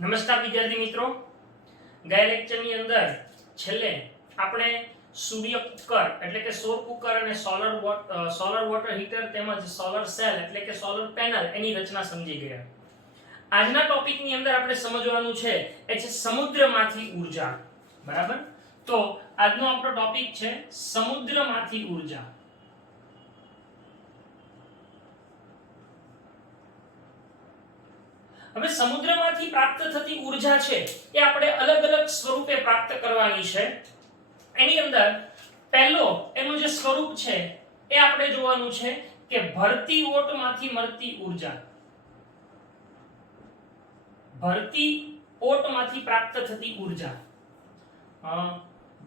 નમસ્કાર વિદ્યાર્થી મિત્રો, ગયા લેક્ચરની અંદર છેલ્લે આપણે સૂર્ય કુકર એટલે કે સૌર કુકર અને સોલર વોટર હીટર તેમજ સોલર સેલ એટલે કે સોલર પેનલ એની રચના સમજી ગયા. આજના ટોપિકની અંદર આપણે સમજવાનું છે એ છે સમુદ્રમાંથી ઊર્જા. બરાબર, તો આજનો આપણો ટોપિક છે સમુદ્રમાંથી ઊર્જા. હવે સમુદ્રમાંથી પ્રાપ્ત થતી ઊર્જા છે એ આપણે અલગ અલગ સ્વરૂપે પ્રાપ્ત કરવાની છે. એની અંદર પહેલો એનું જે સ્વરૂપ છે એ આપણે જોવાનું છે કે ભરતી ઓટમાંથી મળતી ઊર્જા. ભરતી ઓટમાંથી પ્રાપ્ત થતી ઊર્જા.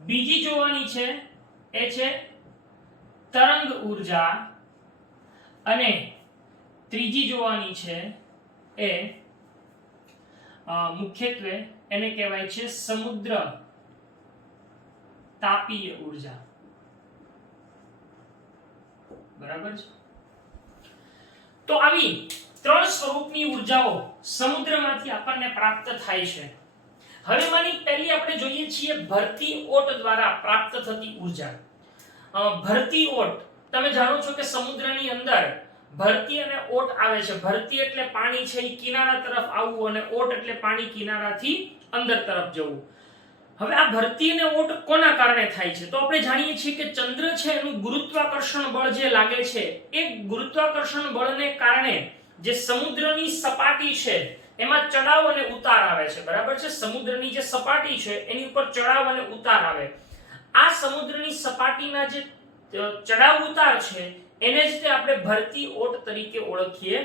બીજી જોવાની છે એ છે તરંગ ઊર્જા અને ત્રીજી જોવાની છે એ મુખ્યત્વે એને કહેવાય છે સમુદ્ર તાપીય ઊર્જા. બરાબર છે. તો આવી ત્રણ સ્વરૂપની ઊર્જાઓ સમુદ્રમાંથી આપણને પ્રાપ્ત થાય છે. હવે માની પહેલી આપણે જોઈએ છીએ ભરતી ઓટ દ્વારા પ્રાપ્ત થતી ઊર્જા. ભરતી ઓટ તમે જાણો છો કે સમુદ્રની અંદર ભરતી અને ઓટ આવે છે. ભરતી એટલે પાણી છે એ કિનારા તરફ આવવું અને ઓટ એટલે પાણી કિનારાથી અંદર તરફ જવું. હવે આ ભરતી અને ઓટ કોના કારણે થાય છે? તો આપણે જાણીએ છીએ કે ચંદ્ર છે એનું ગુરુત્વાકર્ષણ બળ જે લાગે છે એ ગુરુત્વાકર્ષણ બળને કારણે જે સમુદ્રની સપાટી છે એમાં ચડાવ અને ઉતાર આવે છે. બરાબર છે. સમુદ્રની જે સપાટી છે એની ઉપર ચડાવ અને ઉતાર આવે. આ સમુદ્રની સપાટીના જે ચડાવ ઉતાર છે એને જ તે આપણે ભરતી ઓટ તરીકે ઓળખીએ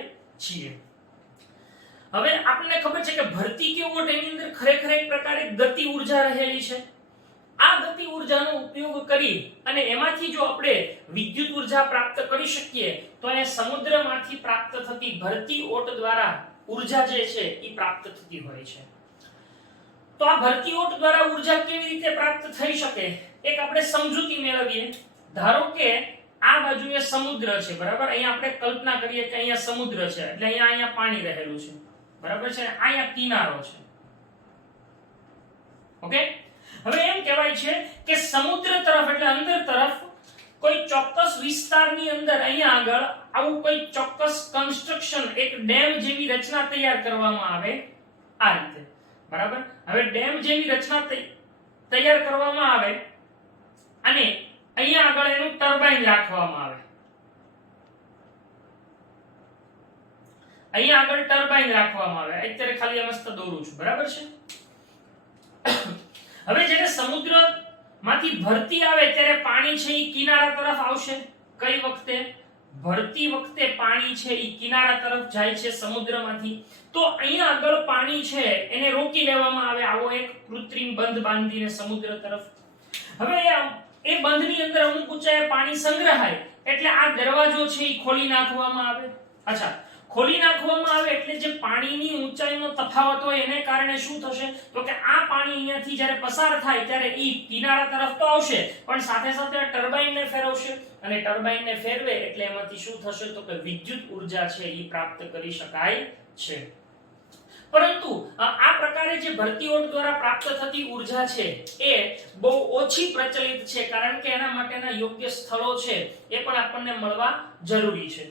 છીએ. હવે આપણને ખબર છે કે ભરતી કે ઓટ એની અંદર ખરેખર એક પ્રકારે ગતિ ઊર્જા રહેલી છે. આ ગતિ ઊર્જાનો ઉપયોગ કરી અને એમાંથી જો આપણે વિદ્યુત ઊર્જા પ્રાપ્ત કરી શકીએ તો એ સમુદ્રમાંથી પ્રાપ્ત થતી ભરતી ઓટ દ્વારા ઊર્જા જે છે એ પ્રાપ્ત થતી હોય છે. તો આ ભરતી ઓટ દ્વારા ઊર્જા કેવી રીતે પ્રાપ્ત થઈ શકે એક આપણે સમજૂતી મેળવીએ. ધારો કે આ બાજુએ સમુદ્ર છે. બરાબર, અહીંયા આપણે કલ્પના કરીએ કે અહીંયા સમુદ્ર છે એટલે અહીંયા પાણી રહેલું છે. બરાબર છે. અહીંયા કિનારો છે. ઓકે, હવે એમ કહેવાય છે કે સમુદ્ર તરફ એટલે અંદર તરફ કોઈ ચોક્કસ વિસ્તારની અંદર અહીંયા આગળ આવું કોઈ ચોક્કસ કન્સ્ટ્રક્શન એક ડેમ જેવી રચના તૈયાર કરવામાં આવે આ રીતે. બરાબર, હવે ડેમ જેવી રચના તૈયાર કરવામાં આવે અને અહીંયા આગળ એનું ટર્બાઇન રાખવામાં આવે. અહીંયા આગળ ટર્બાઇન રાખવામાં આવે. અત્યારે ખાલી મસ્ત દોરું છું. બરાબર છે. હવે જ્યારે સમુદ્ર માંથી ભરતી આવે ત્યારે પાણી છે એ કિનારા તરફ આવશે. કઈ વખતે? ભરતી વખતે પાણી છે એ કિનારા તરફ જાય છે સમુદ્રમાંથી. તો અહીંયા આગળ પાણી છે એને રોકી લેવામાં આવે આવો એક કૃત્રિમ બંધ બાંધીને સમુદ્ર તરફ. હવે એ બંધની અંદર અમુક ઊંચાઈએ પાણી સંગ્રહાય એટલે આ દરવાજો છે એ ખોલી નાખવામાં આવે. અચ્છા, ખોલી નાખવામાં આવે એટલે જે પાણીની ઊંચાઈનો તફાવત હોય એને કારણે શું થશે તો કે આ પાણી અહીંયાથી જ્યારે પસાર થાય ત્યારે ઈ કિનારા તરફ તો આવશે પણ સાથે સાથે ટર્બાઇનને ફેરવશે અને ટર્બાઇનને ફેરવે એટલે એમાંથી શું થશે તો કે વિદ્યુત ઊર્જા છે એ પ્રાપ્ત કરી શકાય છે. પરંતુ આ પ્રકારે જે ભરતી ઓટ દ્વારા પ્રાપ્ત થતી ઊર્જા છે એ બહુ ઓછી પ્રચલિત છે કારણ કે એના માટેના યોગ્ય સ્થળો છે એ પણ આપણને મળવા જરૂરી છે.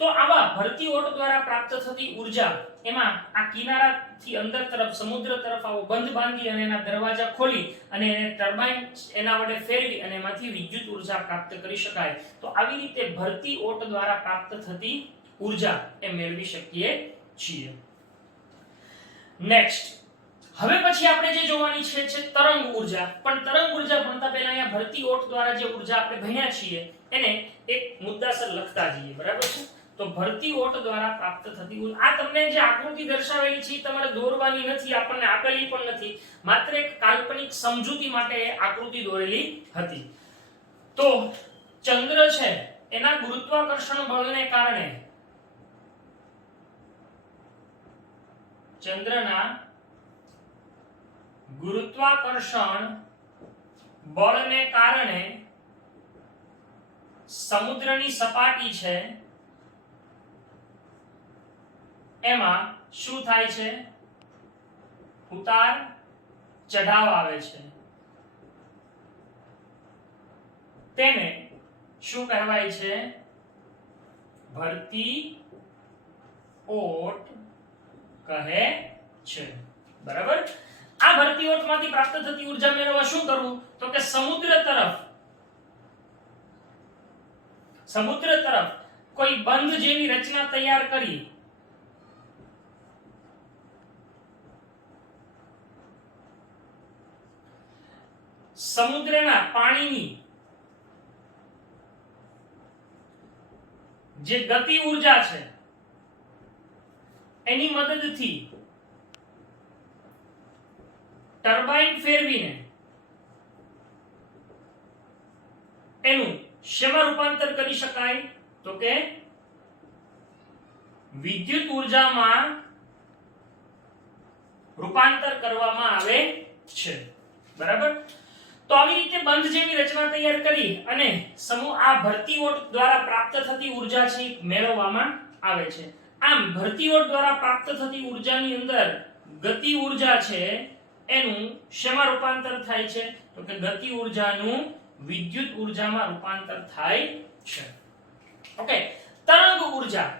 તો આવા ભરતી ઓટ દ્વારા પ્રાપ્ત થતી ઊર્જા એમાં આ કિનારાથી અંદર તરફ સમુદ્ર તરફ આવો બંધ બાંધી અને એના દરવાજા ખોલી અને એને ટર્બાઇન એના વડે ફેરવી અને એમાંથી વિદ્યુત ઊર્જા પ્રાપ્ત કરી શકાય. તો આવી રીતે ભરતી ઓટ દ્વારા પ્રાપ્ત થતી ઊર્જા એ મેળવી શકીએ છીએ. નેક્સ્ટ, હવે પછી આપણે જે જોવાની છે તરંગ ઊર્જા. પણ તરંગ ઊર્જા ભણતા પહેલા અહીંયા ભરતી ઓટ દ્વારા જે ઊર્જા આપણે ભણ્યા છીએ એને એક મુદ્દાસર લખતા જઈએ. બરાબર છે. તો ભરતી ઓટ દ્વારા પ્રાપ્ત થતી ઊર્જા, આ તમને જે આકૃતિ દર્શાવેલી છે તમારે દોરવાની નથી, આપણને આપેલી પણ નથી, માત્ર એક કાલ્પનિક સમજૂતી માટે આકૃતિ દોરેલી હતી. તો ચંદ્ર છે એના ગુરુત્વાકર્ષણ બળને કારણે ચંદ્રના ગુરુત્વાકર્ષણ બળને કારણે સમુદ્રની સપાટી છે એમાં શું થાય છે ઉતાર ચઢાવ આવે છે તેને શું કહેવાય છે? ભરતી ઓટ કહે છે. બરાબર. આ ભરતી ઓટમાંથી પ્રાપ્ત થતી ઊર્જા મેળવવા શું કરવું? તો કે સમુદ્ર તરફ કોઈ બંધ જેવી રચના તૈયાર કરી સમુદ્રના પાણીની જે ગતિ ઊર્જા છે એની મદદથી ટર્બાઇન ફેરવીને એનું શેમાં રૂપાંતર કરી શકાય? તો કે વિદ્યુત ઊર્જામાં રૂપાંતર કરવામાં આવે છે. બરાબર. તો આવી રીતે બંધ જેવી રચના તૈયાર કરી અને સમૂહ આ ભરતી ઓટ દ્વારા પ્રાપ્ત થતી ઊર્જા છે મેળવવામાં આવે છે. આમ ભરતી ઓટ દ્વારા પ્રાપ્ત થતી ઊર્જાની અંદર ગતિ ઊર્જા છે એનું શેમાં રૂપાંતર થાય છે? તો કે ગતિ ઊર્જાનું વિદ્યુત ઊર્જામાં રૂપાંતર થાય છે. ઓકે. તરંગ ઊર્જા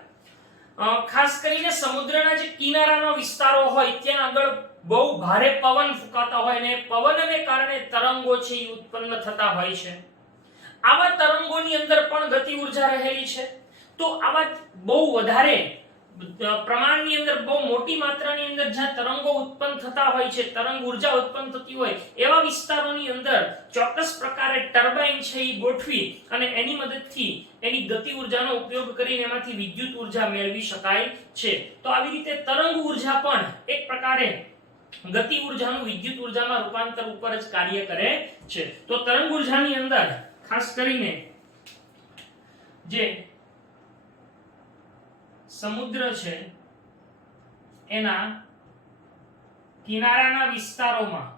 ખાસ કરીને સમુદ્રના જે કિનારાના વિસ્તારો હોય ત્યાં આગળ બહુ ભારે પવન ફૂંકાતા હોય ને પવનને કારણે તરંગો છે એ ઉત્પન્ન થતા હોય છે. આવા તરંગોની અંદર પણ ગતિ ઊર્જા રહેલી છે. તો આવા બહુ વધારે પ્રમાણની અંદર બહુ મોટી માત્રાની અંદર જ્યાં તરંગો ઉત્પન્ન થતા હોય છે, તરંગ ઊર્જા ઉત્પન્ન થતી હોય એવા વિસ્તારોની અંદર ચોક્કસ પ્રકારે ટર્બાઇન છે એ ગોઠવી અને એની મદદથી એની ગતિ ઊર્જાનો ઉપયોગ કરીને એમાંથી વિદ્યુત ઊર્જા મેળવી શકાય છે. તો આવી રીતે તરંગ ઊર્જા પણ એક પ્રકારે ગતિ ઊર્જાનું વિદ્યુત ઊર્જામાં રૂપાંતર ઉપર જ કાર્ય કરે છે. તો તરંગ ઊર્જાની અંદર ખાસ કરીને જે સમુદ્ર છે એના કિનારાના વિસ્તારોમાં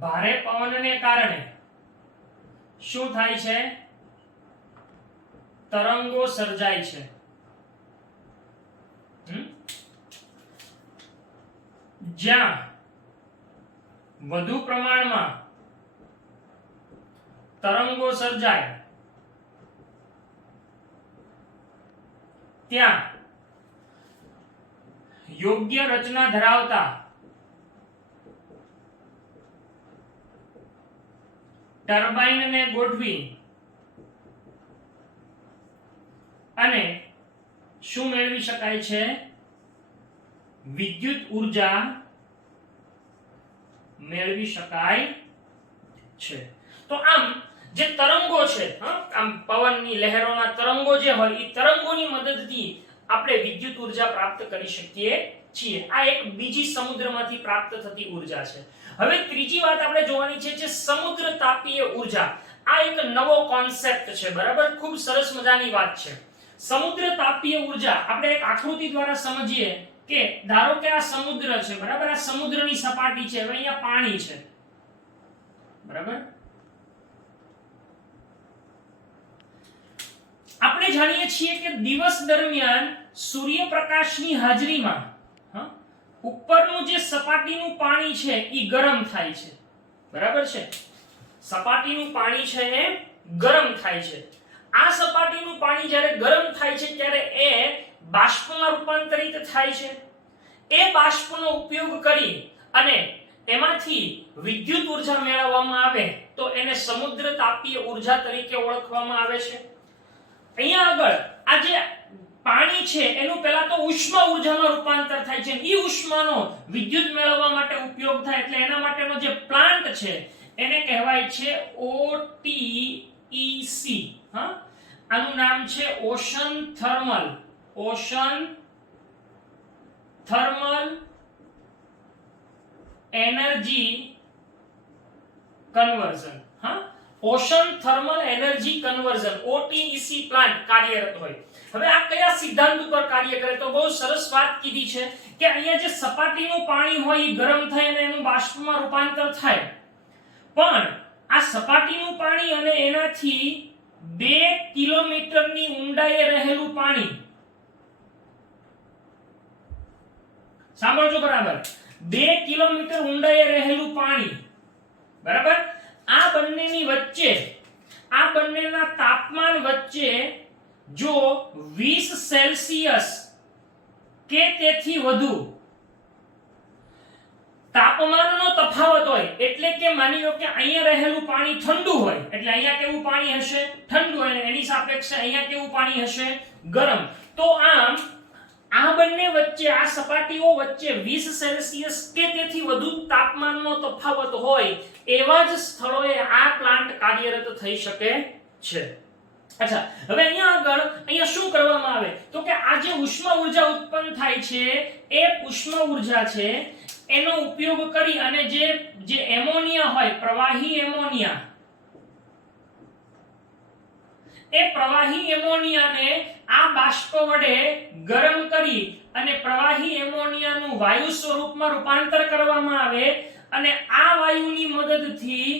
ભારે પવનને કારણે શું થાય છે? તરંગો સર્જાય છે. જ્યાં વધુ પ્રમાણમાં તરંગો સર્જાય ત્યાં યોગ્ય રચના ધરાવતા ટર્બાઇનને ગોઠવી અને શું મેળવી શકાય છે? વિદ્યુત ઊર્જા મેળવી શકાય છે. તો આમ જે તરંગો છે, આમ પવનની લહેરોના તરંગો જે હોય એ તરંગોની મદદથી આપણે વિદ્યુત ઊર્જા પ્રાપ્ત કરી શકીએ છીએ. આ એક બીજી સમુદ્રમાંથી પ્રાપ્ત થતી ઊર્જા છે. હવે ત્રીજી વાત આપણે જોવાની છે જે સમુદ્ર તાપીય ઊર્જા. આ એક નવો કોન્સેપ્ટ છે. બરાબર. ખૂબ સરસ મજાની વાત છે. સમુદ્ર તાપીય ઊર્જા આપણે એક આકૃતિ દ્વારા સમજીએ કે ધારો કે આ સમુદ્ર છે. બરાબર. આ સમુદ્રની સપાટી છે. હવે અહીંયા પાણી છે. બરાબર. આપણે જાણીએ છીએ કે દિવસ દરમિયાન સૂર્યપ્રકાશની હાજરીમાં ઉપરનું જે સપાટીનું પાણી છે એ ગરમ થાય છે. બરાબર છે. સપાટીનું પાણી છે એ ગરમ થાય છે. આ સપાટીનું પાણી જ્યારે ગરમ થાય છે ત્યારે એ બાષ્પમાં રૂપાંતરિત થાય છે. એ બાષ્પનો ઉપયોગ કરી અને એમાંથી વિદ્યુત ઊર્જા મેળવવામાં આવે તો એને સમુદ્ર તાપીય ઊર્જા તરીકે ઓળખવામાં આવે છે. અહીંયા આગળ આ જે પાણી છે એનું પહેલા તો ઉષ્મા ઊર્જામાં રૂપાંતર થાય છે. ઈ ઉષ્માનો વિદ્યુત મેળવવા માટે ઉપયોગ થાય એટલે એના માટેનો જે પ્લાન્ટ છે એને કહેવાય છે OTEC. આનું નામ છે ocean thermal energy conversion. Ocean thermal energy conversion OTEC plant કાર્યરત હોય. હવે આ કયા સિદ્ધાંત ઉપર કાર્ય કરે? તો બહુ સરસ વાત કીધી છે કે અહીંયા જે સપાટીનું પાણી હોય એ ગરમ થાય અને એનું બાષ્પમાં રૂપાંતર થાય. પણ આ સપાટીનું પાણી અને એનાથી 2 કિલોમીટરની ઊંડાઈએ રહેલું પાણી સાંભળજો બરાબર, 2 કિલોમીટર ઊંડાઈએ રહેલું પાણી, બરાબર, આ બંનેની વચ્ચે, આ બંનેના તાપમાન વચ્ચે જો 20 સેલ્સિયસ કે તેથી વધુ તાપમાનનો તફાવત હોય, એટલે કે માની લો કે અહીંયા રહેલું પાણી ઠંડુ હોય, એટલે અહીંયા કેવું પાણી હશે? ઠંડુ, અને એની સાપેક્ષે અહીંયા કેવું પાણી હશે? ગરમ. તો આમ આ બંને વચ્ચે, આ સપાટીઓ વચ્ચે 20 સેલ્સિયસ કે તેથી વધુ તાપમાનનો તફાવત હોય એવા જ સ્થળોએ આ પ્લાન્ટ કાર્યરત થઈ શકે છે. અચ્છા, હવે અહીંયા આગળ અહીંયા શું કરવામાં આવે? તો કે આ જે ઉષ્મા ઉર્જા ઉત્પન્ન થાય છે એ ઉષ્મા ઉર્જા છે એનો ઉપયોગ કરી અને જે એમોનિયા હોય, પ્રવાહી એમોનિયા, એ પ્રવાહી એમોનિયાને આ બાષ્પ વડે ગરમ કરી અને પ્રવાહી એમોનિયાનું વાયુ સ્વરૂપમાં રૂપાંતર કરવામાં આવે અને આ વાયુની મદદથી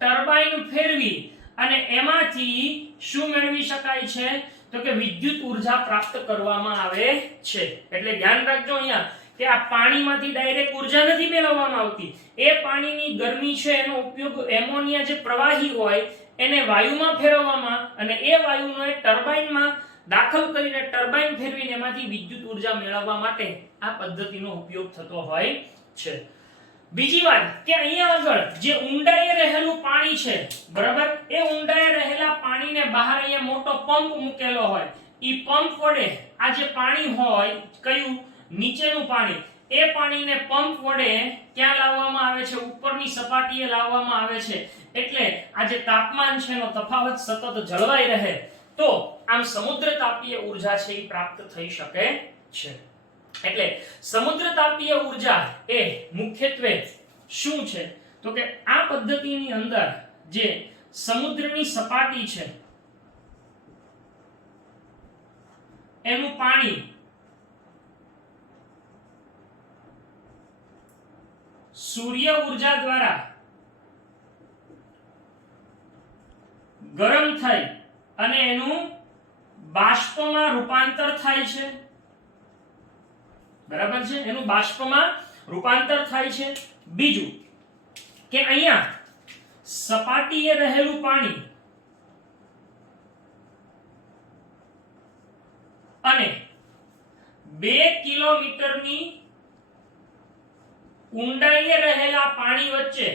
ટર્બાઇન ફેરવી અને એમાંથી શું મેળવી શકાય છે? તો કે વિદ્યુત ઉર્જા પ્રાપ્ત કરવામાં આવે છે. એટલે ધ્યાન રાખજો અહીંયા કે આ પાણીમાંથી ડાયરેક્ટ ઉર્જા નથી મેળવવામાં આવતી, એ પાણીની ગરમી છે એનો ઉપયોગ એમોનિયા જે પ્રવાહી હોય એને વાયુમાં ફેરવવામાં અને એ વાયુનો એ ટર્બાઇનમાં દાખલ કરીને ટર્બાઇન ફેરવીને એમાંથી વિદ્યુત ઉર્જા મેળવવા માટે આ પદ્ધતિનો ઉપયોગ થતો હોય છે. બીજી વાત કે અહીંયા આગળ જે ઊંડાઈએ રહેલું પાણી છે, બરાબર, એ ઊંડાઈએ રહેલા પાણીને બહાર અહીંયા મોટો પંપ મૂકેલો હોય, ઈ પંપ વડે આ જે પાણી હોય, કયું? નીચેનું પાણી, એ પાણીને પંપ વડે ક્યાં લાવવામાં આવે છે? ઉપરની સપાટીએ લાવવામાં આવે છે. એટલે આ જે તાપમાન છે એનો તફાવત સતત જળવાઈ રહે, તો આમ સમુદ્ર તાપીય ઉર્જા છે એ પ્રાપ્ત થઈ શકે છે. એટલે સમુદ્ર તાપીય ઉર્જા એ મુખ્યત્વે શું છે? તો કે આ પદ્ધતિની અંદર જે સમુદ્રની સપાટી છે એનું પાણી સૂર્ય ઉર્જા દ્વારા ગરમ થઈ અને એનું બાષ્પમાં રૂપાંતર થાય છે, બરાબર છે, એનું બાષ્પમાં રૂપાંતર થાય છે. બીજું કે અહીંયા સપાટીએ રહેલું પાણી અને 2 કિલોમીટરની ઊંડાઈએ રહેલા પાણી વચ્ચે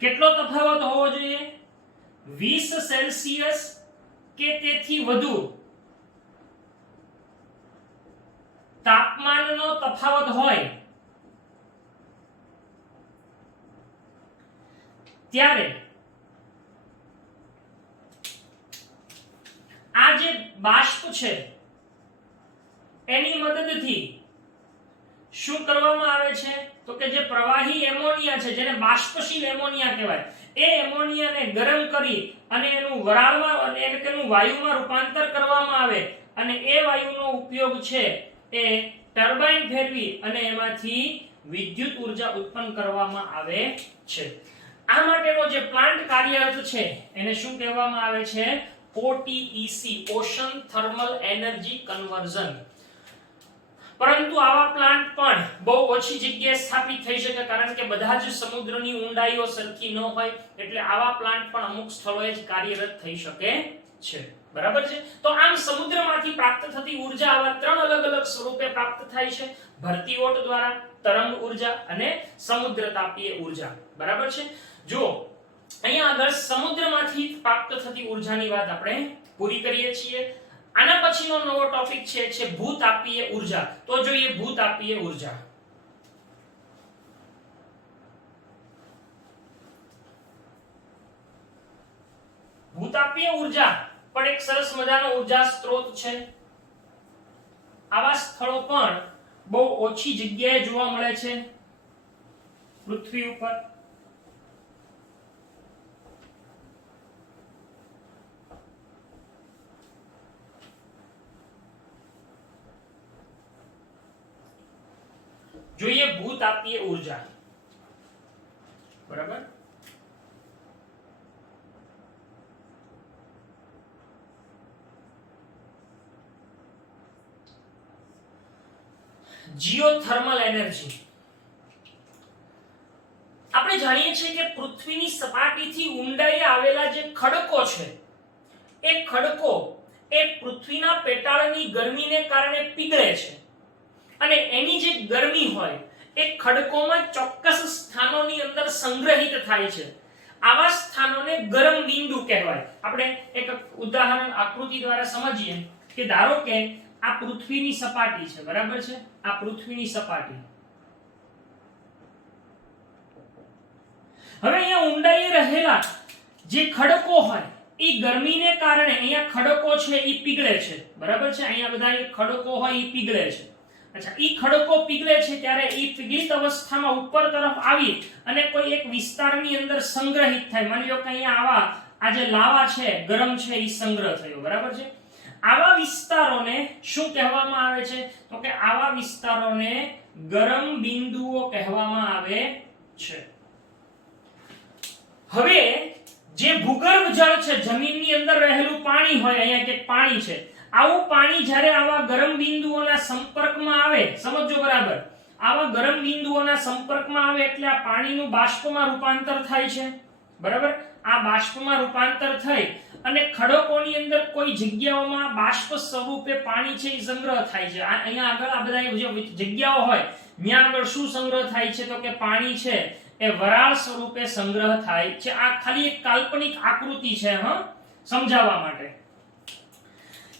કેટલો તફાવત હોવો જોઈએ? 20 સેલ્સિયસ કે તેથી વધુ તાપમાનનો તફાવત હોય ત્યારે આ જે બાષ્પ છે એની મદદથી શું કરવામાં આવે છે? તો કે જે પ્રવાહી એમોનિયા છે, જેને બાષ્પશીલ એમોનિયા કહેવાય, એ એમોનિયાને ગરમ કરી અને એનું વરાળમાં અને એનું વાયુમાં રૂપાંતર કરવામાં આવે અને એ વાયુનો ઉપયોગ છે એ ટર્બાઇન ફેરવી અને એમાંથી વિદ્યુત ઉર્જા ઉત્પન્ન કરવામાં આવે છે. આ માટેનો જે પ્લાન્ટ કાર્યરત છે એને શું કહેવામાં આવે છે? OTEC, ocean thermal energy conversion. પરંતુ આવા પ્લાન્ટ પણ બહુ ઓછી જગ્યાએ સ્થાપિત થઈ શકે, કારણ કે બધા જ સમુદ્રની ઊંડાઈઓ સરખી ન હોય, એટલે આવા પ્લાન્ટ પણ અમુક સ્થળોએ જ કાર્યરત થઈ શકે છે. બરાબર છે? તો આમ સમુદ્રમાંથી પ્રાપ્ત થતી ઉર્જા આવા 3 અલગ અલગ સ્વરૂપે પ્રાપ્ત થાય છે: ભરતીઓટ દ્વારા, તરંગ ઉર્જા અને સમુદ્ર તાપીય ઉર્જા. બરાબર છે? જો અહીંયા આગળ સમુદ્રમાંથી પ્રાપ્ત થતી ઉર્જાની વાત આપણે પૂરી કરીએ છીએ. આના પછીનો નવો ટોપિક છે ભૂતાપીય ઉર્જા. તો જોઈએ ભૂતાપીય ઉર્જા. ભૂતાપીય ઉર્જા પણ એક સરસ મજાનો ઉર્જા સ્ત્રોત છે. આવા સ્થળો પણ બહુ ઓછી જગ્યાએ જોવા મળે છે પૃથ્વી ઉપર. જોઈએ ભૂતાપીય ઉર્જા. બરાબર? Geothermal energy. આપણે જાણીએ છીએ કે પૃથ્વીની સપાટીથી ઊંડાઈએ આવેલા જે ખડકો છે એ ખડકો એ પૃથ્વીના પેટાળની ગરમીને કારણે પીગળે છે અને એની જે ગરમી હોય એ ખડકોમાં ચોક્કસ સ્થાનોની અંદર સંગ્રહિત થાય છે. આવા સ્થાનોને ગરમ બિંદુ કહેવાય. આપણે એક ઉદાહરણ આકૃતિ દ્વારા સમજીએ કે ધારો કે આ પૃથ્વીની સપાટી છે, બરાબર છે? આ પૃથ્વીની સપાટી. હવે અહીંયા ઊંડાઈએ રહેલા જે ખડકો હોય એ ગરમીને કારણે અહીંયા ખડકો છે એ પીગળે છે, બરાબર છે? અહીંયા બધા ખડકો હોય એ પીગળે છે. અચ્છા, એ ખડકો પીગળે છે ત્યારે એ પીગળિત અવસ્થામાં ઉપર તરફ આવી અને કોઈ એક વિસ્તારની અંદર સંગ્રહિત થાય. માની લો કે અહીંયા આવા આ જે લાવા છે, ગરમ છે, એ સંગ્રહ થયો, બરાબર છે? આવા વિસ્તારોને શું કહેવામાં આવે છે? તો કે આવા વિસ્તારોને ગરમ બિંદુઓ કહેવામાં આવે છે. હવે જે ભૂગર્ભ જળ છે, જમીનની અંદર રહેલું પાણી હોય, અહીંયા કે પાણી છે, આવું પાણી જ્યારે આવા ગરમ બિંદુઓના સંપર્કમાં આવે, સમજો બરાબર, આવા ગરમ બિંદુઓના સંપર્કમાં આવે એટલે આ પાણીનું બાષ્પમાં રૂપાંતર થાય છે, બરાબર? આ બાષ્પમાં રૂપાંતર થઈ અને ખડકોની અંદર કોઈ જગ્યાઓમાં બાષ્પ સ્વરૂપે પાણી છે એ સંગ્રહ થાય છે. અહીંયા આગળ આ બધા જે જગ્યાઓ હોય ત્યાં આગળ શું સંગ્રહ થાય છે? તો કે પાણી છે એ વરાળ સ્વરૂપે સંગ્રહ થાય છે. આ ખાલી એક કાલ્પનિક આકૃતિ છે, સમજાવવા માટે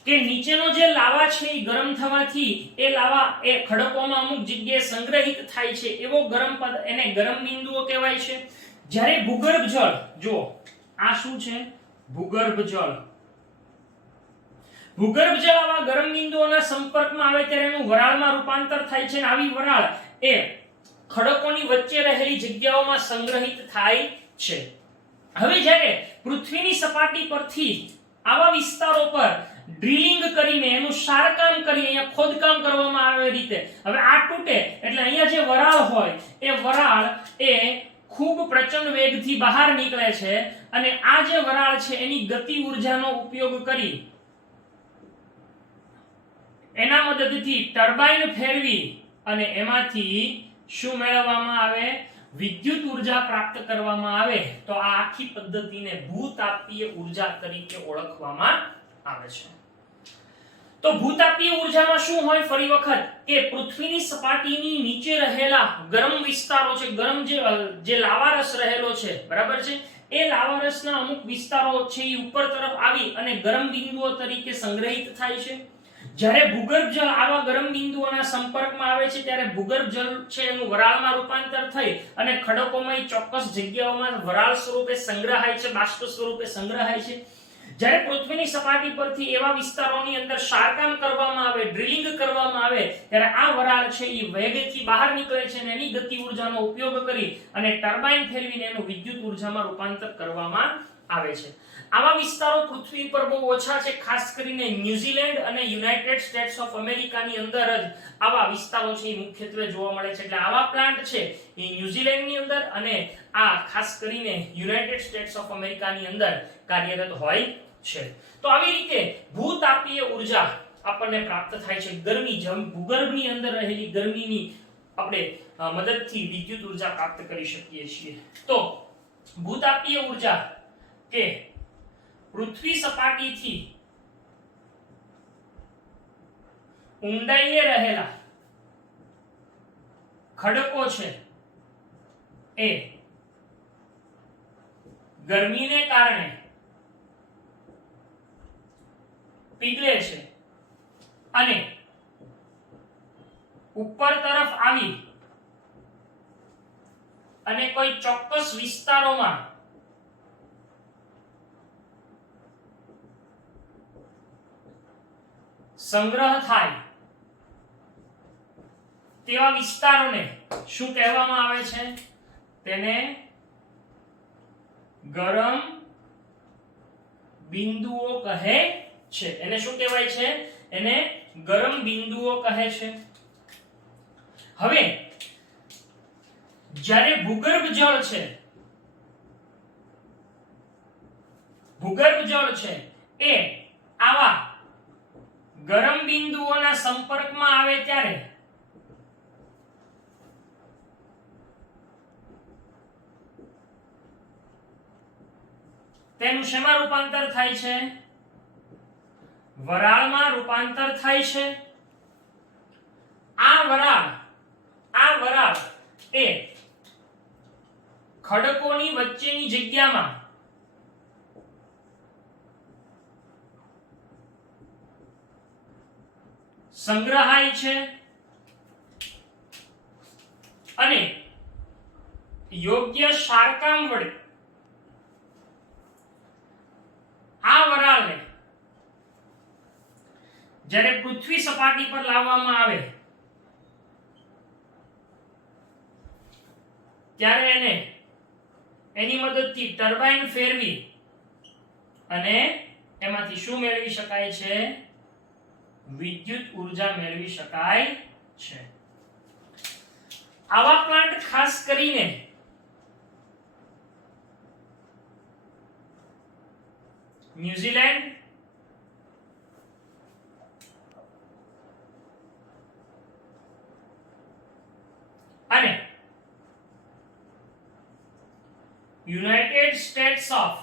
કે નીચેનો જે લાવા છે એ ગરમ થવાથી એ લાવા એ ખડકોમાં અમુક જગ્યાએ સંગ્રહિત થાય છે, એવો ગરમ પદ એને ગરમ બિંદુઓ કહેવાય છે. જ્યારે ભૂગર્ભ જળ, જો આ શું છે? ભૂગર્ભ જળ. ભૂગર્ભ જળ આવા ગરમ બિંદુઓના સંપર્કમાં આવે ત્યારે એનું વરાળમાં રૂપાંતર થાય છે અને આવી વરાળ એ ખડકોની વચ્ચે રહેલી જગ્યાઓમાં સંગ્રહિત થાય છે. હવે જ્યારે પૃથ્વીની સપાટી પરથી આવા વિસ્તારો પર ડ્રિલિંગ કરીને એનું સારકામ કરી અહીંયા ખોદકામ કરવામાં આવે રીતે હવે આ તૂટે એટલે અહીંયા જે વરાળ હોય એ વરાળ એ ખૂબ પ્રચંડ વેગથી બહાર નીકળે છે અને આ જે વરાળ છે એની ગતિ ઊર્જાનો ઉપયોગ કરી એના મદદથી ટર્બાઇન ફેરવી અને એમાંથી શું મેળવવામાં આવે? વિદ્યુત ઊર્જા પ્રાપ્ત કરવામાં આવે. તો આ આખી પદ્ધતિને ભૂતાપીય ઊર્જા તરીકે ઓળખવામાં આવે છે. તો ભૂતાપીય ઊર્જામાં શું હોય? ફરી વખત કે પૃથ્વીની સપાટીની નીચે રહેલા ગરમ વિસ્તારો છે, ગરમ જે લાવારસ રહેલો છે, બરાબર છે? એ લાવારસના અમુક વિસ્તારો છે એ ઉપર તરફ આવી અને ગરમ બિંદુઓ તરીકે સંગ્રહિત થાય છે. જ્યારે ભૂગર્ભ જળ આવા ગરમ બિંદુઓના સંપર્કમાં આવે છે ત્યારે ભૂગર્ભ જળ છે એનું વરાળમાં રૂપાંતર થઈ અને ખડકોમાં ચોક્કસ જગ્યાઓમાં વરાળ સ્વરૂપે સંગ્રહાય છે, બાષ્પ સ્વરૂપે સંગ્રહાય છે. જ્યારે પૃથ્વીની સપાટી પરથી એવા વિસ્તારોની અંદર સારકામ કરવામાં આવે, ડ્રિલિંગ કરવામાં આવે ત્યારે આ વરાળ છે એ વેગથી બહાર નીકળે છે અને એની ગતિ ઊર્જાનો ઉપયોગ કરી અને ટર્બાઇન ફેરવીને એનું વિદ્યુત ઊર્જામાં રૂપાંતર કરવામાં આવે છે. આવા વિસ્તારો પૃથ્વી પર બહુ ઓછા છે, ખાસ કરીને ન્યુઝીલેન્ડ અને યુનાઇટેડ સ્ટેટ્સ ઓફ અમેરિકાની અંદર જ આવા વિસ્તારો છે એ મુખ્યત્વે જોવા મળે છે. એટલે આવા પ્લાન્ટ છે એ ન્યુઝીલેન્ડની અંદર અને આ ખાસ કરીને યુનાઇટેડ સ્ટેટ્સ ઓફ અમેરિકાની અંદર કાર્યરત હોય છે. તો આવી રીતે ભૂતાપીય ઊર્જા આપણને પ્રાપ્ત થાય છે. ગરમી ભૂગર્ભની અંદર રહેલી ગરમીની આપણે મદદથી વિદ્યુત ઊર્જા પ્રાપ્ત કરી શકીએ છીએ. તો ભૂતાપીય ઊર્જા કે પૃથ્વી સપાટીથી ઊંડાઈએ રહેલા ખડકો છે એ ગરમીને કારણે પીગળે છે અને ઉપર તરફ આવી અને કોઈ ચોક્કસ વિસ્તારોમાં સંગ્રહ થાય તેવા વિસ્તારોને શું કહેવામાં આવે છે? તેને ગરમ બિંદુઓ કહે છે. એને શું કહેવાય છે? એને ગરમ બિંદુઓ કહે છે. હવે જ્યારે ભૂગર્ભ જળ છે એ આવા ગરમ બિંદુઓના સંપર્કમાં આવે ત્યારે તેનું શેમાં રૂપાંતર થાય છે? વરાળમાં રૂપાંતર થાય છે. આ વરાળ એ ખડકોની વચ્ચેની જગ્યામાં સંગ્રહાય છે અને યોગ્ય શારકામ વડે આ વરાળને જ્યારે પૃથ્વી સપાટી પર લાવવામાં આવે ત્યારે એને એની મદદથી ટર્બાઇન ફેરવી અને એમાંથી શું મેળવી શકાય છે? વિદ્યુત ઉર્જા મેળવી શકાય છે. આવા પ્લાન્ટ ખાસ કરીને ન્યુઝીલેન્ડ, અને યુનાઇટેડ સ્ટેટ્સ ઓફ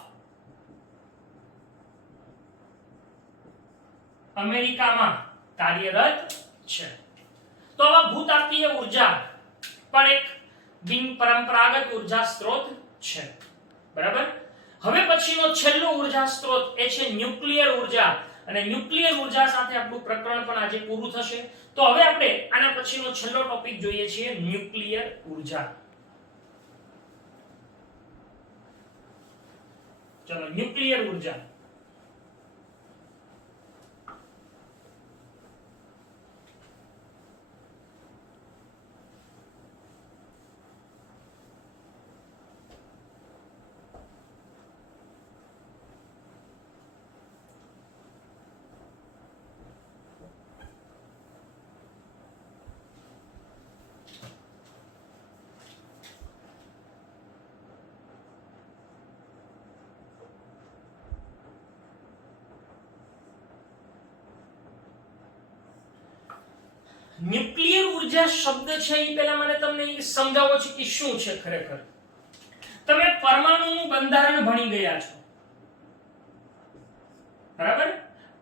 અમેરિકામાં કાર્યરત છે. તો આવા ભૂતાપીય ઉર્જા પણ એક બિન પરંપરાગત ઉર્જા સ્ત્રોત છે. બરાબર. હવે પછીનો છેલ્લો ઉર્જા સ્ત્રોત એ છે ન્યુક્લિયર ઉર્જા, અને ન્યુક્લિયર ઉર્જા સાથે આપણું પ્રકરણ પણ આજે પૂરું થશે. તો હવે આપણે આના પછીનો છેલ્લો ટોપિક જોઈએ છીએ ન્યુક્લિયર ઉર્જા. ચલો, ન્યુક્લિયર ઉર્જા. ન્યુક્લિયર ઉર્જા શબ્દ છે એ પહેલા મને તમને સમજાવો છે કે શું છે ખરેખર. તમે પરમાણુનું બંધારણ ભણી ગયા છો, બરાબર?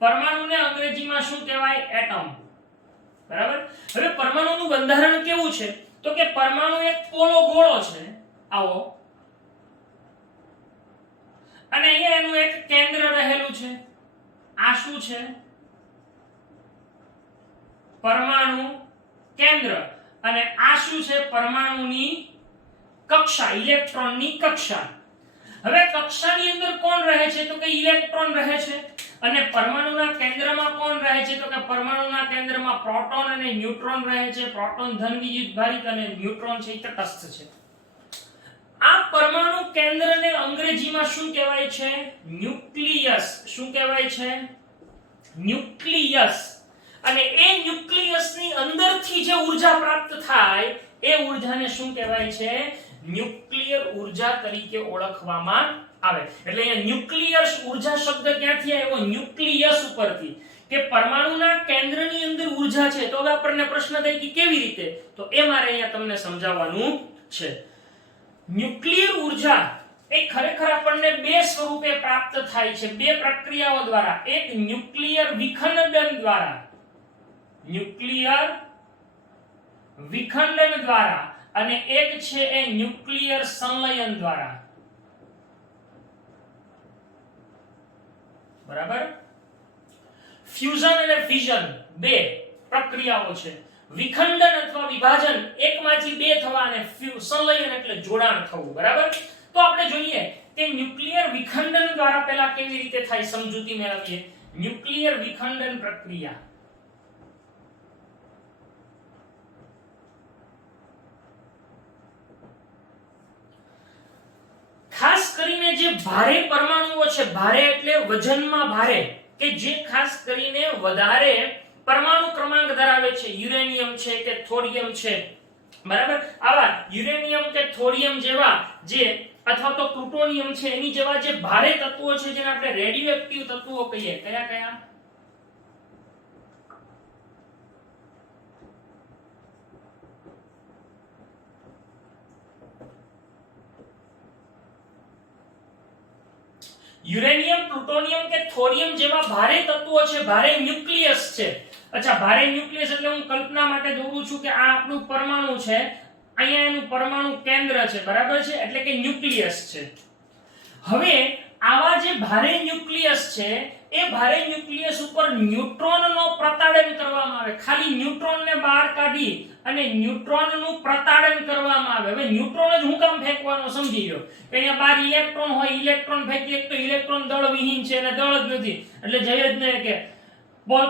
પરમાણુને અંગ્રેજીમાં શું કહેવાય? એટમ. બરાબર. હવે પરમાણુનું બંધારણ કેવું છે? તો કે પરમાણુ એક પોલો ગોળો છે આવો, અને અહીંયા એનું એક કેન્દ્ર રહેલું છે. આ શું છે? પરમાણુ કેન્દ્ર. અને આ શું છે? પરમાણુની કક્ષા, ઇલેક્ટ્રોનની કક્ષા. હવે કક્ષાની અંદર કોણ રહે છે? તો કે ઇલેક્ટ્રોન રહે છે. અને પરમાણુના કેન્દ્રમાં કોણ રહે છે? તો કે પરમાણુના કેન્દ્રમાં પ્રોટોન અને ન્યુટ્રોન રહે છે. પ્રોટોન ધન વિદ્યુતભારિત અને ન્યુટ્રોન છે એ તટસ્થ છે. આ પરમાણુ કેન્દ્રને અંગ્રેજીમાં શું કહેવાય છે? ન્યુક્લિયસ. શું કહેવાય છે? ન્યુક્લિયસ. અને એ ન્યુક્લિયસની અંદરથી જે ઉર્જા પ્રાપ્ત થાય એ ઉર્જાને શું કહેવાય છે? ન્યુક્લિયર ઉર્જા તરીકે ઓળખવામાં આવે. એટલે અહીંયા ન્યુક્લિયર ઉર્જા શબ્દ ક્યાંથી આવ્યો? ન્યુક્લિયસ ઉપરથી, કે પરમાણુના કેન્દ્રની અંદર ઉર્જા છે. તો હવે આપણને પ્રશ્ન થાય કે કેવી રીતે? તો એ મારે અહીંયા તમને સમજાવવાનું છે. ન્યુક્લિયર ઉર્જા એ ખરેખર આપણને બે સ્વરૂપે પ્રાપ્ત થાય છે, બે પ્રક્રિયાઓ દ્વારા. એક ન્યુક્લિયર વિખંડન દ્વારા, ન્યુક્લિયર વિખંડન દ્વારા, અને એક છે એ ન્યુક્લિયર સંલયન દ્વારા. બરાબર. ફ્યુઝન અને ફિઝન બે પ્રક્રિયાઓ છે. વિખંડન અથવા વિભાજન એકમાંથી બે થવા, અને સંલયન એટલે જોડાણ થવું. બરાબર. તો આપણે જોઈએ કે ન્યુક્લિયર વિખંડન દ્વારા પહેલા કેવી રીતે થાય, સમજૂતી મેળવીએ. ન્યુક્લિયર વિખંડન પ્રક્રિયા. ખાસ કરીને જે ભારે પરમાણુઓ છે, ભારે એટલે વજનમાં ભારે, કે જે ખાસ કરીને વધારે પરમાણુ ક્રમાંક ધરાવે છે, યુરેનિયમ છે કે થોરિયમ છે. બરાબર. આવા યુરેનિયમ કે થોરિયમ જેવા જે, અથવા તો પ્લુટોનિયમ છે, એની જેવા જે ભારે તત્વો છે જેને આપણે રેડિયોએક્ટિવ તત્વો કહીએ. કયા કયા? યુરેનિયમ, પ્લુટોનિયમ કે થોરિયમ જેવા ભારે તત્વો છે, ભારે ન્યુક્લિયસ છે. અચ્છા, ભારે ન્યુક્લિયસ એટલે હું કલ્પના માટે દોરું છું કે આ આપણું પરમાણુ છે, અહીંયા એનું પરમાણુ કેન્દ્ર છે, બરાબર છે, એટલે કે ન્યુક્લિયસ છે. હવે આવા જે ભારે ન્યુક્લિયસ છે એ ભારે ન્યુક્લિયસ ઉપર ન્યુટ્રોનનો પ્રતાડન કરવામાં આવે. ખાલી ન્યુટ્રોનને બહાર કાઢી અને ન્યુટ્રોનનું પ્રતાડન કરવામાં આવે. હવે ન્યુટ્રોન જ હું કામ ફેંકવાનો સમજી ગયો કે અહીંયા બહાર ઇલેક્ટ્રોન હોય, ઇલેક્ટ્રોન ફેંકીએ તો ઇલેક્ટ્રોન દળ વિહીન છે અને દળ જ નથી, એટલે જઈ જ નહીં. કે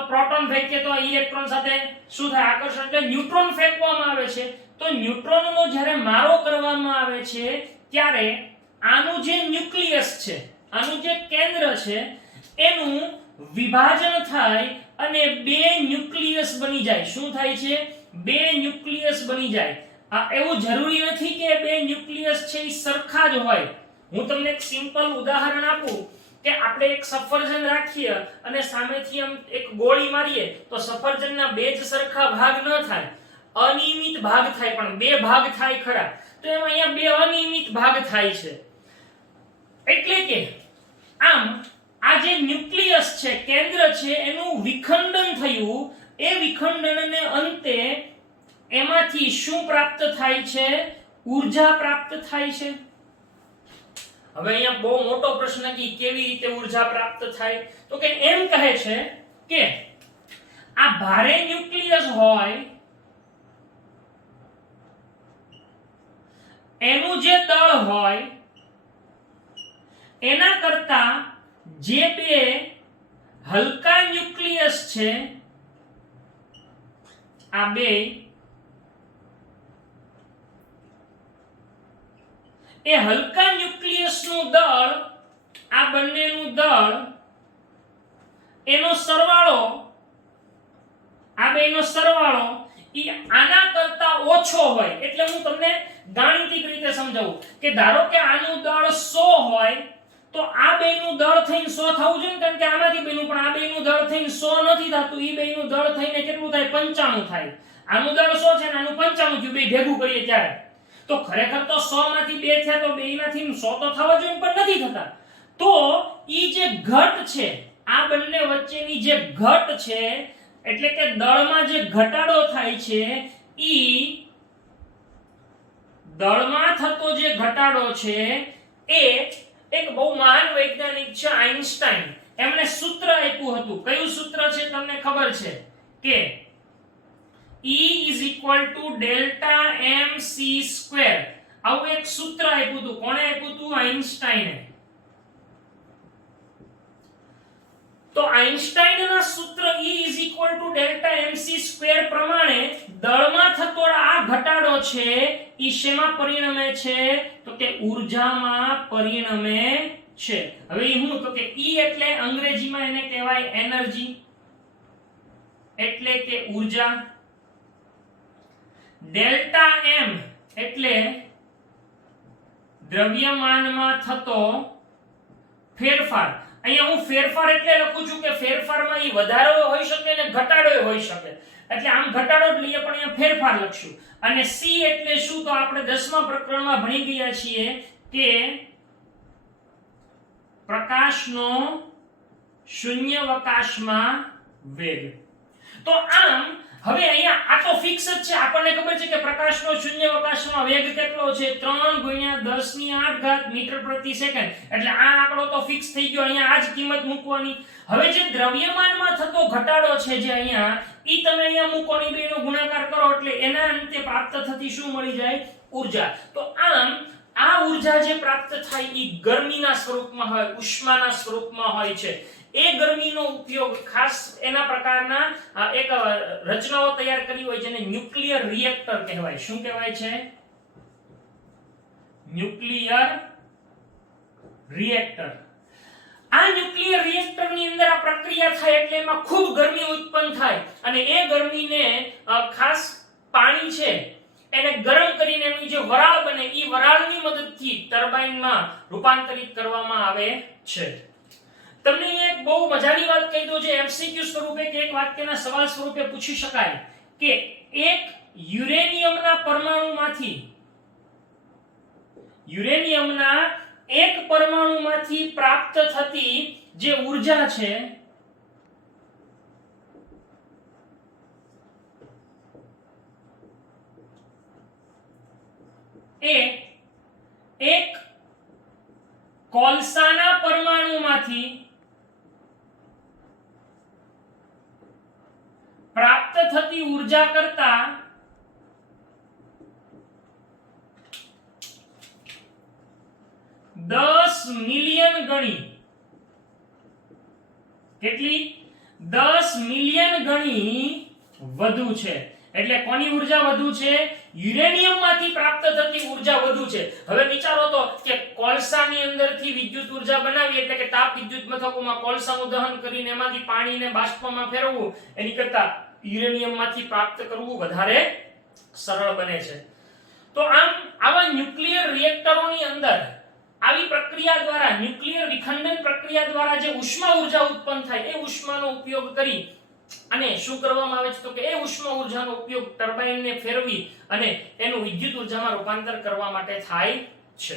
પ્રોટોન ફેંકીએ તો ઇલેક્ટ્રોન સાથે શું થાય? આકર્ષણ. એટલે ન્યુટ્રોન ફેંકવામાં આવે છે. તો ન્યુટ્રોનનો જ્યારે મારો કરવામાં આવે છે ત્યારે આનું જે ન્યુક્લિયસ છે, આનું જે કેન્દ્ર છે એનું વિભાજન થાય અને બે ન્યુક્લિયસ બની જાય. શું થાય છે? બે ન્યુક્લિયસ બની જાય. આ એવું જરૂરી નથી કે બે ન્યુક્લિયસ છે એ સરખા જ હોય. હું તમને એક સિમ્પલ ઉદાહરણ આપું કે આપણે એક સફરજન રાખીએ અને સામેથી આમ એક ગોળી મારીએ તો સફરજનના બે જ સરખા ભાગ ન થાય, અનિયમિત ભાગ થાય, પણ બે ભાગ થાય ખરા. તો એમાં અહીંયા બે અનિયમિત ભાગ થાય છે. એટલે કે આમ આ જે ન્યુક્લિયસ છે, કેન્દ્ર છે, એનું વિખંડન થયું. એ વિખંડનને અંતે એમાંથી શું પ્રાપ્ત થાય છે? ઊર્જા પ્રાપ્ત થાય છે. હવે અહીંયા બહુ મોટો પ્રશ્ન કે કેવી રીતે ઊર્જા પ્રાપ્ત થાય? તો કે એમ કહે છે કે આ ભારે ન્યુક્લિયસ હોય એનું જે દળ હોય એના કરતા જે બે હલકા ન્યુક્લિયસ છે, આ બે એ હલકા ન્યુક્લિયસનું દળ, આ બંનેનું દળ, એનો સરવાળો, આ બેનો સરવાળો ઈ આના કરતા ઓછો હોય. એટલે હું તમને ગાણિતિક રીતે સમજાવું કે ધારો કે આનું દળ 100 હોય તો આ બેનું દળ થઈને 100 થવું જોઈએ, કારણ કે આમાંથી બેનું, પણ આ બેનું દળ થઈને 100 નથી થતું. ઈ બેનું દળ થઈને કેટલું થાય? 95 થાય. આનું દળ 100 છે ને આનું 95 થયું. બે ભેગું કરીએ ત્યારે તો ખરેખર તો 100 માંથી 2 થયા તો બેયનાથી 100 તો થવા જોઈએ, પણ નથી થતા. તો ઈ જે ઘટ છે, આ બંને વચ્ચેની જે ઘટ છે, એટલે કે દળમાં જે ઘટાડો થાય છે, ઈ દળમાં થતો જે ઘટાડો છે એ એક બહુ મહાન વૈજ્ઞાનિક છે આઇન્સ્ટાઈન, એમણે સૂત્ર આપ્યું હતું. કયું સૂત્ર છે તમને ખબર છે? કે E delta mc². આવું એક સૂત્ર આપ્યું હતું. કોણે આપ્યું હતું? આઇન્સ્ટાઈને. તો આઇન્સ્ટાઈનના સૂત્ર E delta mc² પ્રમાણે દળમાં થતો આ ઘટાડો છે ઈ શેમાં પરિણમે છે? તો કે ઊર્જામાં પરિણમે છે. હવે હું તો કે E એટલે અંગ્રેજીમાં એને કહેવાય એનર્જી, એટલે કે ઊર્જા. ડેલ્ટા m એટલે દ્રવ્યમાનમાં થતો ફેરફાર. અહીંયા હું ફેરફાર એટલે લખું છું કે ફેરફારમાં ઈ વધારો હોઈ શકે ને ઘટાડો હોઈ શકે, એટલે આમ ઘટાડો જ લઈએ પણ અહીંયા ફેરફાર લખશું. અને c એટલે શું? તો આપણે 10મા પ્રકરણમાં ભણી ગયા છીએ કે પ્રકાશનો શૂન્યાવકાશમાં વેગ. તો આમ હવે અહીંયા આ તો ફિક્સ જ છે. આપણને ખબર છે કે પ્રકાશનો શૂન્યાવકાશમાં વેગ કેટલો છે? 3 × 10⁸ મીટર પ્રતિ સેકન્ડ. એટલે આ આંકડો તો ફિક્સ થઈ ગયો. અહીંયા આ જ કિંમત મૂકવાની. હવે જે દ્રવ્યમાનમાં થતો ઘટાડો છે જે અહીંયા, ઈ તમે અહીંયા મૂકો ને બેનો ગુણાકાર કરો એટલે એના અંતે પ્રાપ્ત થતી શું મળી જાય? ઊર્જા. તો આમ આ ઊર્જા જે પ્રાપ્ત થાય ઈ ગરમીના સ્વરૂપમાં હોય, ઉષ્માના સ્વરૂપમાં હોય છે. એ ગરમીનો ઉપયોગ ખાસ એના પ્રકારના એક રચનાઓ તૈયાર કરી હોય જેને ન્યુક્લિયર રિએક્ટર કહેવાય. શું કહેવાય છે? Nuclear reactor. આ ન્યુક્લિયર રિએક્ટરની અંદર આ પ્રક્રિયા થાય એટલે એમાં ખૂબ ગરમી ઉત્પન્ન થાય અને એ ગરમીને ખાસ પાણી છે એને ગરમ કરીને એની જે વરાળ બને ઈ વરાળની મદદથી ટર્બાઇનમાં રૂપાંતરિત કરવામાં આવે છે. તમને એક બહુ મજાની વાત કહી દઉં જે એમસીક્યુ સ્વરૂપે કે એક વાક્યના સવાલ સ્વરૂપે પૂછી શકાય કે એક યુરેનિયમના પરમાણુમાંથી યુરેનિયમના એક પરમાણુમાંથી પ્રાપ્ત થતી જે ઊર્જા છે એ એક કોલસાના પરમાણુમાંથી પ્રાપ્ત થતી ઊર્જા કરતા 10 મિલિયન ગણી, કેટલી? 10 મિલિયન ગણી વધુ છે. એટલે કોની ઊર્જા વધુ છે? યુરેનિયમમાંથી પ્રાપ્ત થતી ઊર્જા વધુ છે. હવે વિચારો તો કે કોલસાની અંદરથી વિદ્યુત ઊર્જા બનાવી એટલે કે તાપ વિદ્યુત મથકોમાં કોલસાનું દહન કરીને એમાંથી પાણીને બાષ્પમાં ફેરવવું એની કરતા યુરેનિયમમાંથી પ્રાપ્ત કરવું વધારે સરળ બને છે. તો આમ આવા ન્યુક્લિયર રિએક્ટરોની અંદર આવી પ્રક્રિયા દ્વારા, ન્યુક્લિયર વિખંડન પ્રક્રિયા દ્વારા જે ઉષ્મા ઊર્જા ઉત્પન્ન થાય એ ઉષ્માનો ઉપયોગ કરી અને શું કરવામાં આવે છે તો કે એ ઉષ્મા ઊર્જાનો ઉપયોગ ટર્બાઇનને ફેરવી અને એનું વિદ્યુત ઊર્જામાં રૂપાંતર કરવા માટે થાય છે.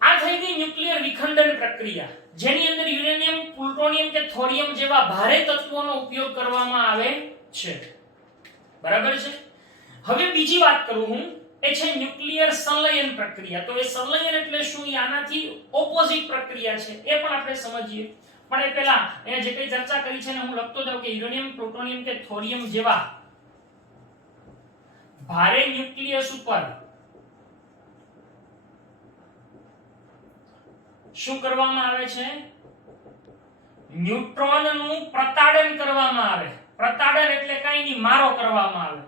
આ થઈ ગઈ ન્યુક્લિયર વિખંડન પ્રક્રિયા, જેની અંદર યુરેનિયમ, પ્લુટોનિયમ કે થોરિયમ જેવા ભારે તત્વોનો ઉપયોગ કરવામાં આવે છે. બરાબર છે. હવે બીજી વાત કરું હું, એ છે ન્યુક્લિયર સંલયન પ્રક્રિયા. તો એ સંલયન એટલે શું? એ આનાથી ઓપોઝિટ પ્રક્રિયા છે, એ પણ આપણે સમજીએ. પણ એ પહેલા અહીંયા જે કઈ ચર્ચા કરી છે ને હું લખતો જાઉં કે યુરેનિયમ, પ્લુટોનિયમ કે થોરિયમ જેવા ભારે ન્યુક્લિયસ ઉપર શું કરવામાં આવે છે? ન્યુટ્રોનનું પ્રતાડન કરવામાં આવે. પ્રતાડન એટલે કઈ નહીં, મારો કરવામાં આવે.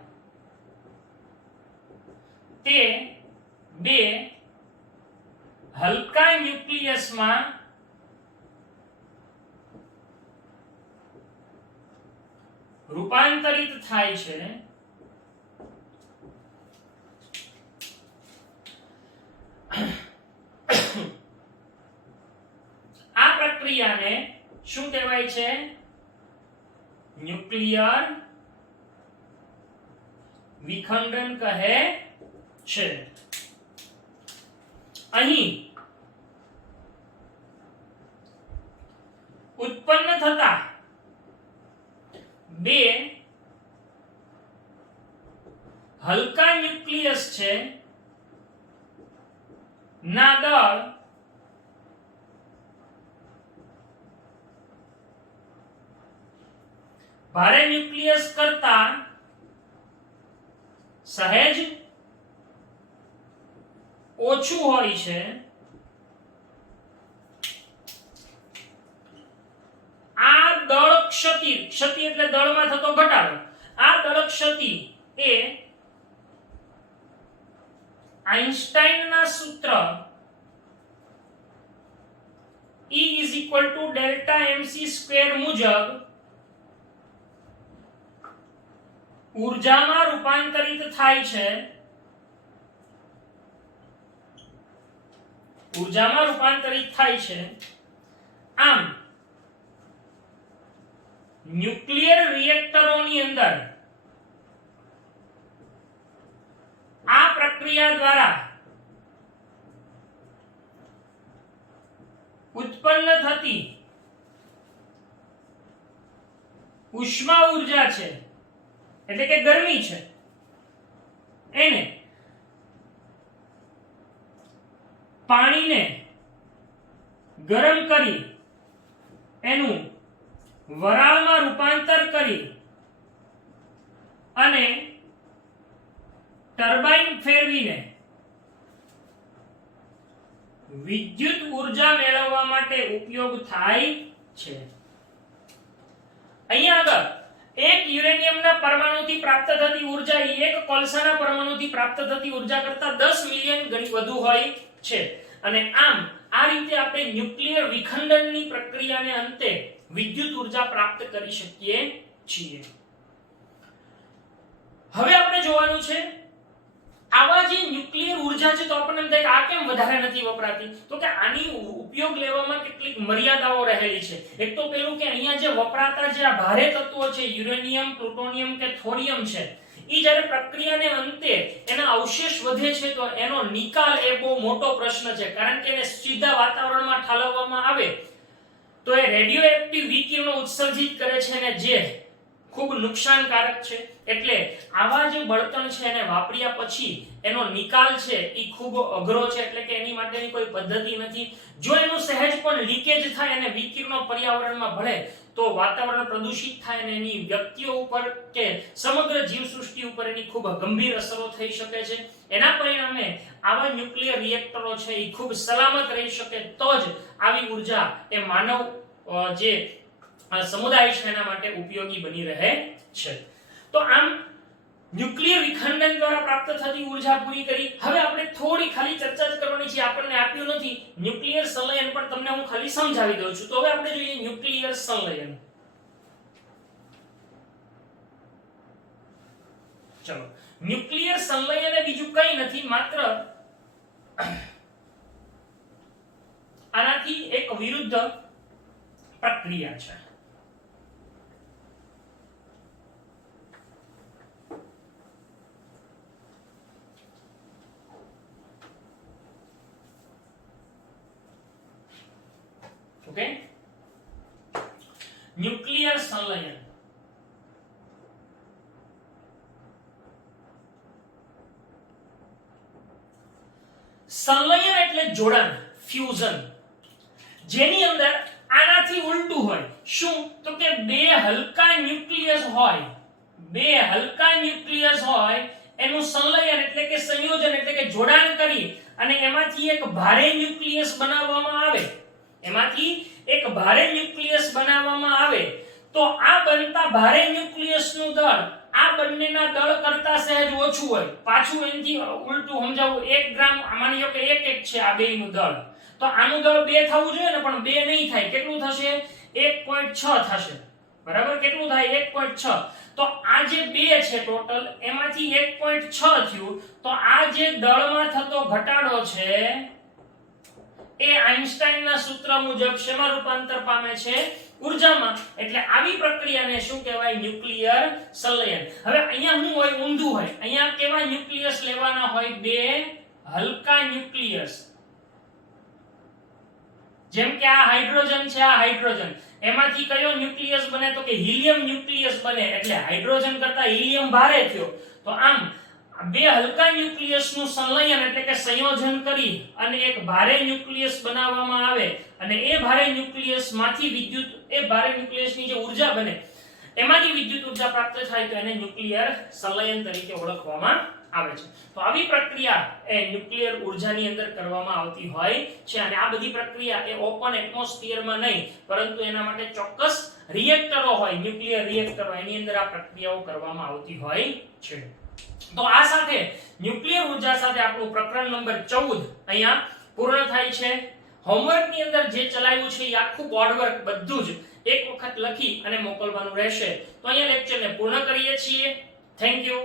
તે બે હલકા ન્યુક્લિયસમાં રૂપાંતરિત થાય છે. આ પ્રક્રિયાને શું કહેવાય છે? ન્યુક્લિયર વિખંડન કહે છે. અહીં ઉત્પન્ન થતા બે હલકા ન્યુક્લિયસ છે ના દળ ભારે ન્યુક્લિયસ કરતા સહેજ ઓછું હોય છે. આ દળ ક્ષતિ, ક્ષતિ એટલે દળમાં થતો ઘટાડો, આ દળ ક્ષતિ એ આઇન્સ્ટાઈનના સૂત્ર E = ડેલ્ટા mc² મુજબ ઊર્જામાં રૂપાંતરિત થાય છે. ઊર્જામાં રૂપાંતરિત થાય છે. આમ ન્યુક્લિયર રિએક્ટરોની અંદર આ પ્રક્રિયા દ્વારા ઉત્પન્ન થતી ઉષ્મા ઊર્જા છે એટલે કે ગરમી છે, એને પાણીને ગરમ કરી એનું વરાળમાં રૂપાંતર કરી અને ટર્બાઇન ફેરવીને વિદ્યુત ઊર્જા મેળવવા માટે ઉપયોગ થાય છે. અહીંયા આગળ એક યુરેનિયમના પરમાણુથી પ્રાપ્ત થતી ઊર્જા એક કોલસાના પરમાણુથી પ્રાપ્ત થતી ઊર્જા કરતા 10 મિલિયન ગણી વધુ હોય છે. અને આમ આ રીતે આપણે ન્યુક્લિયર વિખંડનની પ્રક્રિયાને અંતે વિદ્યુત ઊર્જા પ્રાપ્ત કરી શકીએ છીએ. હવે આપણે જોવાનું છે આવા જે ન્યુક્લિયર ઊર્જા છે તો આપણને એમ થાય કે આ કેમ વધારે નથી વપરાતી, તો કે આની ઉપયોગ લેવામાં કેટલીક મર્યાદાઓ રહેલી છે. એક તો પેલું કે અહીંયા જે વપરાતા જે આ ભારે તત્વો છે યુરેનિયમ, પ્લુટોનિયમ કે થોરિયમ છે, ઈ જ્યારે પ્રક્રિયાને અંતે એના અવશેષ વધે છે તો એનો નિકાલ એ બહુ મોટો પ્રશ્ન છે, કારણ કે એને સીધા વાતાવરણમાં ઠાલવવામાં આવે તો એ રેડિયોએક્ટિવ વિકિરણો ઉત્સર્જિત કરે છે ને જે ખૂબ નુકસાનકારક છે. એટલે આવા જે બળતણ છે એને વાપર્યા પછી એનો નિકાલ છે એ ખૂબ અઘરો છે, એટલે કે એની માટેની કોઈ પદ્ધતિ નથી. જો એનું સહેજ પણ લીકેજ થાય અને વિકિરણો પર્યાવરણમાં ભળે તો વાતાવરણ પ્રદૂષિત થાય અને એની વ્યક્તિઓ ઉપર કે સમગ્ર જીવસૃષ્ટિ ઉપર એની ખૂબ ગંભીર અસરો થઈ શકે છે. એના પરિણામે આવા ન્યુક્લિયર રિએક્ટરો છે એ ખૂબ સલામત રહી શકે તો જ આવી ઉર્જા એ માનવ જે સમુદાય છે એના માટે ઉપયોગી બની રહે છે. તો આમ ન્યુક્લિયર વિખંડન દ્વારા પ્રાપ્ત થતી ઉર્જા પૂરી કરી. હવે આપણે થોડી ખાલી ચર્ચા જ કરવાની છે, આપણને આપ્યું નથી ન્યુક્લિયર સંલયન, પણ તમને હું ખાલી સમજાવી દઉં છું. તો હવે આપણે જોઈએ ન્યુક્લિયર સંલયન. ચલો, ન્યુક્લિયર સંલયન એ બીજું કંઈ નથી, માત્ર આનાથી એક વિરુદ્ધ પ્રક્રિયા છે. Okay, nuclear સંલયન. સંલયન એટલે જોડાણ, ફ્યુઝન, જેની અંદર આનાથી ઉલટું હોય. શું? તો કે બે હલકા ન્યુક્લિયસ હોય, બે હલકા ન્યુક્લિયસ હોય એનું સંલયન એટલે કે સંયોજન એટલે કે જોડાણ કરી અને એમાંથી એક ભારે ન્યુક્લિયસ બનાવવામાં આવે. એમાંથી એક ભારે ન્યુક્લિયસ બનાવવામાં આવે તો આ બનતા ભારે ન્યુક્લિયસનું દળ આ બંનેના દળ કરતા સહેજ ઓછું હોય. પાછું એનાથી ઉલટું સમજાવું, 1 ગ્રામ માની લો કે 1 છે આ બેયનું દળ, તો આનું દળ 2 થવું જોઈએ ને, પણ 2 નહીં થાય. કેટલું થશે? 1.6 થશે. બરાબર? કેટલું થાય? 1.6. તો આ જે 2 છે ટોટલ, એમાંથી 1.6 થયું, તો આ જે દળમાં થતો ઘટાડો છે એ આઇન્સ્ટાઈનના સૂત્ર મુજબ શેમાં રૂપાંતર પામે છે? ઉર્જામાં. એટલે આવી પ્રક્રિયાને શું કહેવાય? ન્યુક્લિયર સંલયન. હવે અહીંયા શું હોય? ઊંધું હોય. અહીંયા કેવા ન્યુક્લિયસ લેવાના હોય? બે હલકા ન્યુક્લિયસ. જેમ કે આ હાઇડ્રોજન છે, આ હાઇડ્રોજન, એમાંથી કયો ન્યુક્લિયસ બને? તો કે હિલિયમ ન્યુક્લિયસ બને. એટલે હાઇડ્રોજન કરતા હિલિયમ ભારે થયો. તો આમ બે હલકા ન્યુક્લિયસનું સંલયન એટલે કે સંયોજન કરી અને એક ભારે ન્યુક્લિયસ બનાવવામાં આવે અને એ ભારે ન્યુક્લિયસમાંથી વિદ્યુત, એ ભારે ન્યુક્લિયસની જે ઊર્જા બને એમાંથી વિદ્યુત ઊર્જા પ્રાપ્ત થાય તો એને ન્યુક્લિયર સંલયન તરીકે ઓળખવામાં આવે છે. તો આવી પ્રક્રિયા એ ન્યુક્લિયર ઊર્જાની અંદર કરવામાં આવતી હોય છે અને આ બધી પ્રક્રિયા એ ઓપન એટમોસ્ફિયરમાં નહીં, પરંતુ એના માટે ચોક્કસ રિએક્ટરો હોય, ન્યુક્લિયર રિએક્ટરો, એની અંદર આ પ્રક્રિયાઓ કરવામાં આવતી હોય છે. તો આ સાથે ન્યુક્લિયર ઊર્જા સાથે આપણું પ્રકરણ નંબર 14 અહીંયા પૂર્ણ થાય છે. હોમવર્ક ની અંદર જે ચલાવ્યું છે એ આખું બોર્ડ વર્ક બધું જ એક વખત લખી અને મોકલવાનું રહેશે. તો અહીંયા લેક્ચરને પૂર્ણ કરીએ છીએ. Thank you.